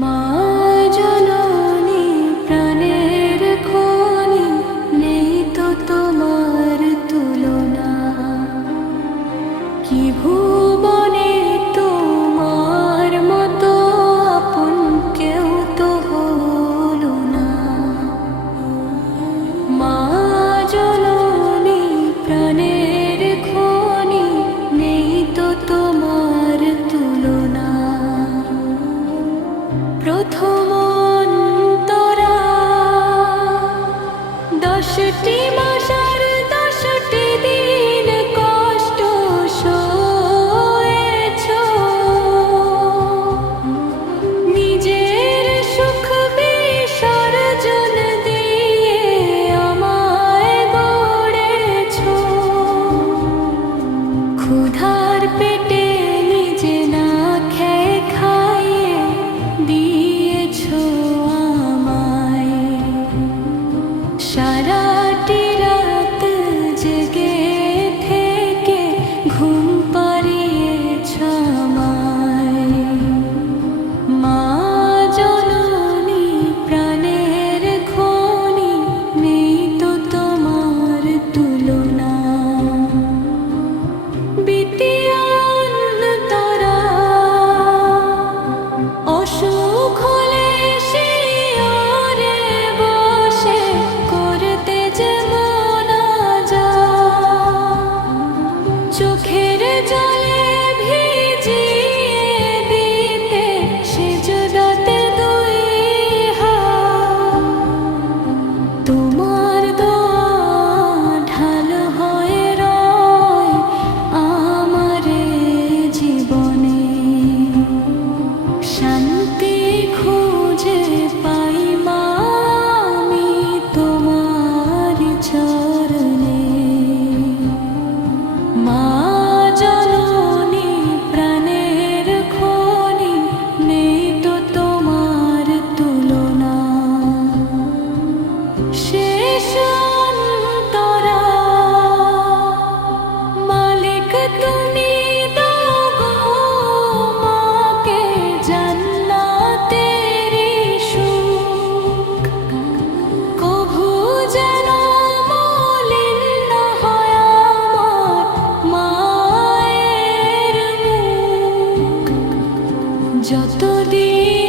Ma 不踏 যতদিন